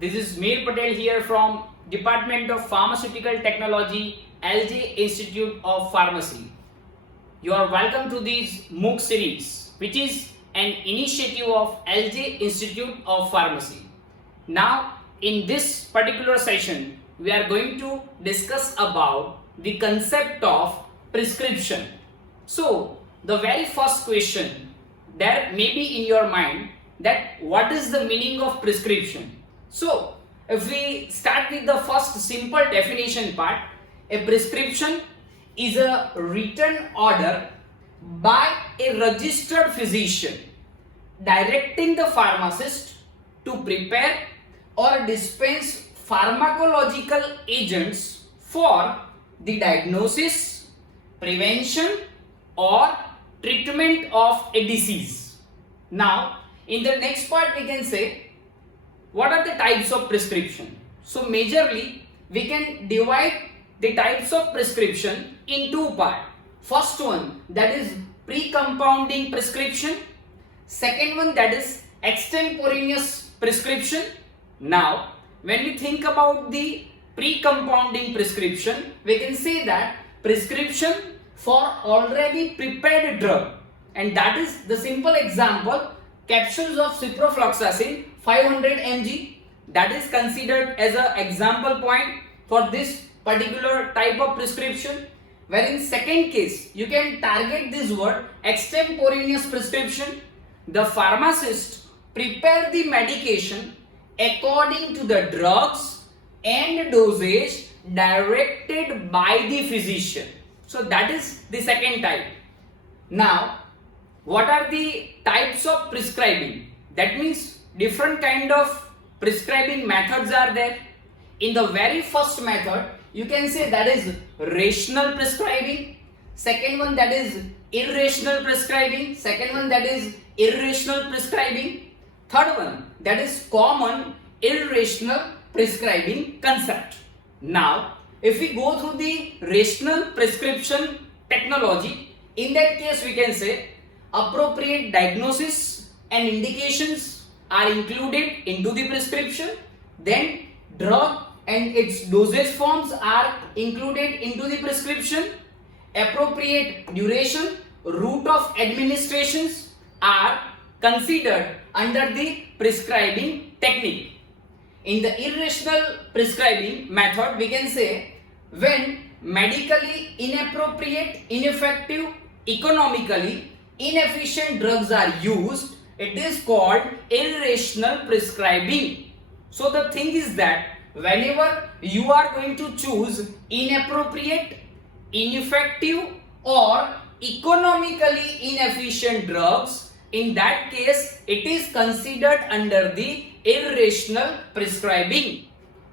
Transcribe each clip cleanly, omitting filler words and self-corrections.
This is Mir Patel here from Department of Pharmaceutical Technology, LJ Institute of Pharmacy. You are welcome to this MOOC series, which is an initiative of LJ Institute of Pharmacy. Now, in this particular session, we are going to discuss about the concept of prescription. So, the very first question there may be in your mind that what is the meaning of prescription? So, if we start with the first simple definition part, a prescription is a written order by a registered physician directing the pharmacist to prepare or dispense pharmacological agents for the diagnosis, prevention or treatment of a disease. Now, in the next part we can say what are the types of prescription. So majorly we can divide the types of prescription in two parts. First one, that is pre-compounding prescription. Second one, that is extemporaneous prescription. Now, when we think about the pre-compounding prescription, we can say that prescription for already prepared drug, and that is the simple example, capsules of ciprofloxacin 500 mg, that is considered as an example point for this particular type of prescription. Wherein second case, you can target this word extemporaneous prescription. The pharmacist prepare the medication according to the drugs and dosage directed by the physician. So that is the second type. Now, what are the types of prescribing? That means different kind of prescribing methods are there. In the very first method, you can say that is rational prescribing. Second one, that is irrational prescribing. Second one, that is irrational prescribing. Third one, that is common irrational prescribing concept. Now, if we go through the rational prescription technology, in that case we can say appropriate diagnosis and indications are included into the prescription. Then drug and its dosage forms are included into the prescription. Appropriate duration, route of administrations are considered under the prescribing technique. In the irrational prescribing method, we can say when medically inappropriate, ineffective, economically inefficient drugs are used, it is called irrational prescribing. So the thing is that whenever you are going to choose inappropriate, ineffective or economically inefficient drugs, in that case it is considered under the irrational prescribing.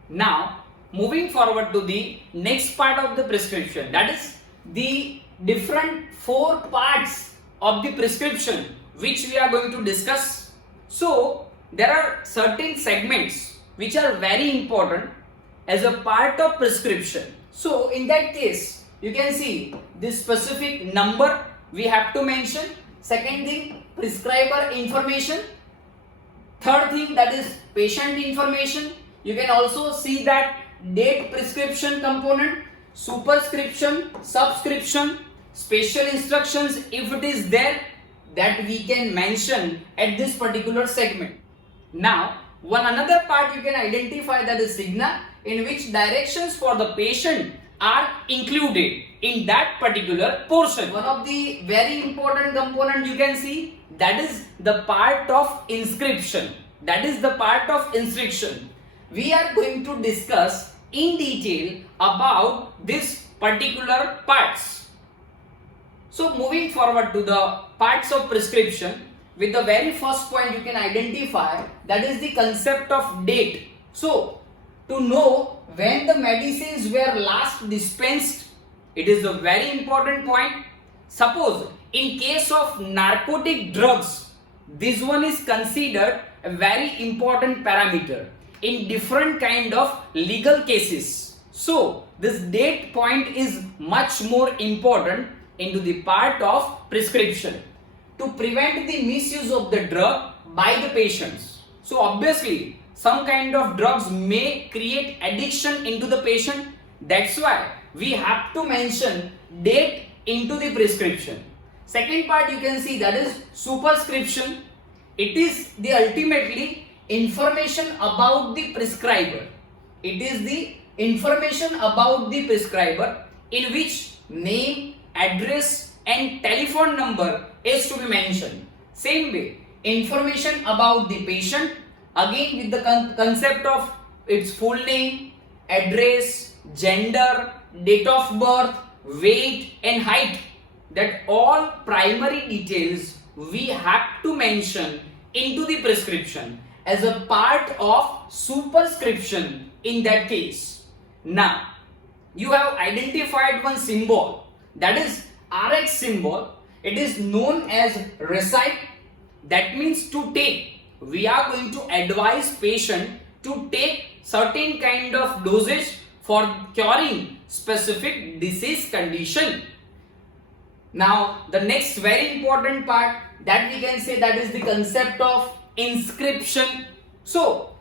Now, moving forward to the next part of the prescription, that is the different four parts of the prescription which we are going to discuss. So, there are certain segments which are very important as a part of prescription. So, in that case, you can see this specific number we have to mention. Second thing, prescriber information. Third thing, that is patient information. You can also see that date prescription component, superscription, subscription, special instructions if it is there, that we can mention at this particular segment. Now, one another part you can identify, that is signa, in which directions for the patient are included in that particular portion. One of the very important component you can see, that is the part of inscription. That is the part of instruction. We are going to discuss in detail about this particular parts. So moving forward to the parts of prescription, with the very first point you can identify, that is the concept of date. So to know when the medicines were last dispensed, it is a very important point. Suppose in case of narcotic drugs, this one is considered a very important parameter in different kind of legal cases. So this date point is much more important into the part of prescription to prevent the misuse of the drug by the patients. So obviously some kind of drugs may create addiction into the patient. That's why we have to mention date into the prescription. Second part you can see, that is superscription. It is the ultimately information about the prescriber. It is the information about the prescriber in which name, address and telephone number is to be mentioned. Same way, information about the patient, again with the concept of its full name, address, gender, date of birth, weight and height. That all primary details we have to mention into the prescription as a part of superscription in that case. Now, you have identified one symbol, that is RX symbol. It is known as receipt. That means to take. We are going to advise patient to take certain kind of dosage for curing specific disease condition. Now, the next very important part that we can say, that is the concept of inscription. So,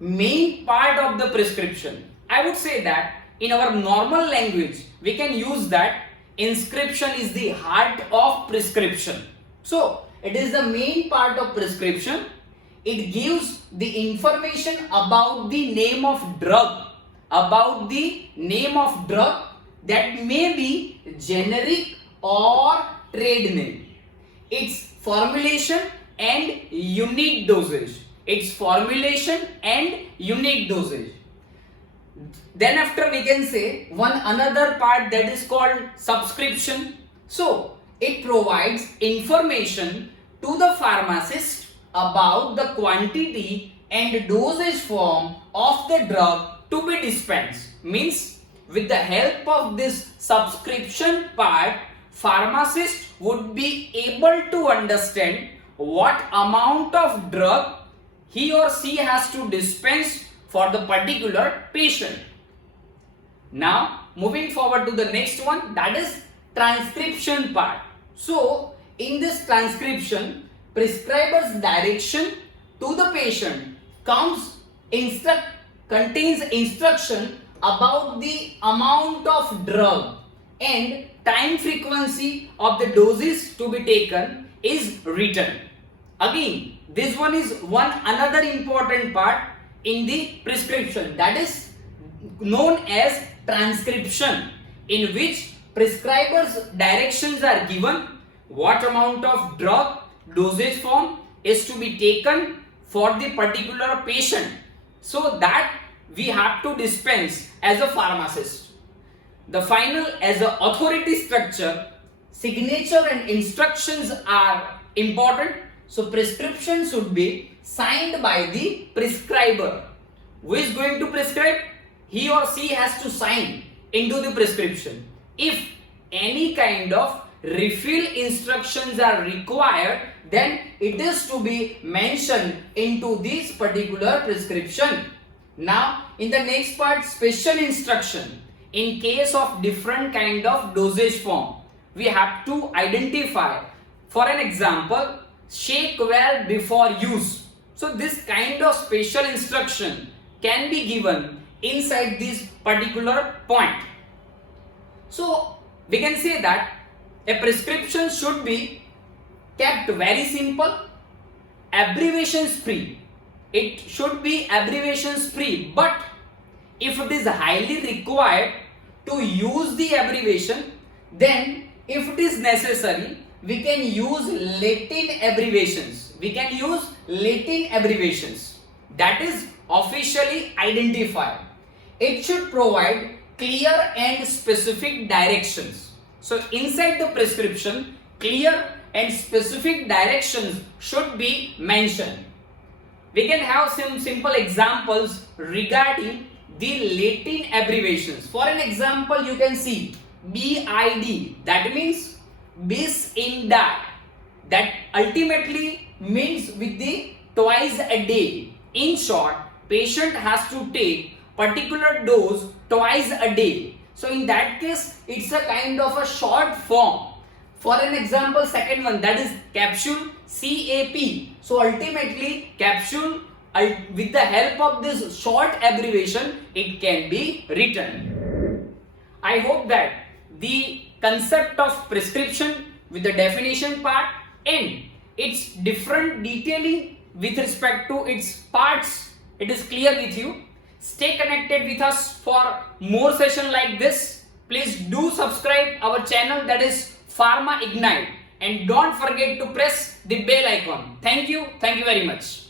main part of the prescription, I would say that in our normal language, we can use that inscription is the heart of prescription. So, it is the main part of prescription. It gives the information about the name of drug, that may be generic or trade name, its formulation and unique dosage. Then after we can say one another part, that is called subscription. So it provides information to the pharmacist about the quantity and dosage form of the drug to be dispensed. Means with the help of this subscription part, pharmacist would be able to understand what amount of drug he or she has to dispense for the particular patient. Now moving forward to the next one, that is transcription part. So in this transcription, prescriber's direction to the patient contains instruction about the amount of drug and time frequency of the doses to be taken is written. Again, this one is one another important part in the prescription, that is known as transcription, in which prescriber's directions are given, what amount of drug dosage form is to be taken for the particular patient, so that we have to dispense as a pharmacist. The final, as a authority structure, signature and instructions are important. So prescription should be signed by the prescriber. Who is going to prescribe? He or she has to sign into the prescription. If any kind of refill instructions are required, then it is to be mentioned into this particular prescription. Now in the next part, special instruction. In case of different kind of dosage form, we have to identify. For an example, shake well before use. So this kind of special instruction can be given inside this particular point. So we can say that a prescription should be kept very simple, abbreviations free. It should be abbreviations free, but if it is highly required to use the abbreviation, then if it is necessary, we can use Latin abbreviations. That is officially identified. It should provide clear and specific directions. So inside the prescription, clear and specific directions should be mentioned. We can have some simple examples regarding the Latin abbreviations. For an example, you can see BID, that means bis in die, that ultimately means with the twice a day. In short, patient has to take particular dose twice a day. So in that case, it's a kind of a short form. For an example, second one, that is capsule, CAP. So ultimately capsule with the help of this short abbreviation, it can be written. I hope that the concept of prescription with the definition part and its different detailing with respect to its parts, it is clear with you. Stay connected with us for more session like this. Please do subscribe our channel, that is Pharma Ignite, and don't forget to press the bell icon. Thank you very much.